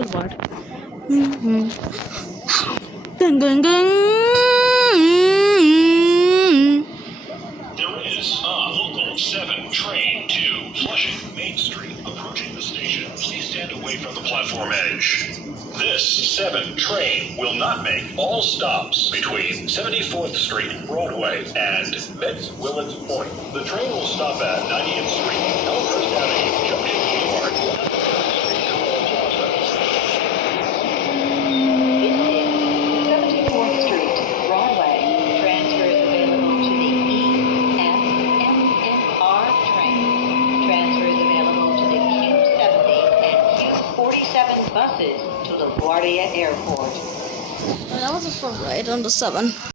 Boulevard. Gang, gang, gang. There is a local 7 train to Flushing Main Street approaching the station. Please stand away from the platform edge. This 7 train will not make all stops between 74th Street, Broadway, and Metz Willets Point. The train will stop at 90th Street, Elmhurst Avenue, Junction Boulevard. Buses to LaGuardia Airport. That was a front ride on the 7.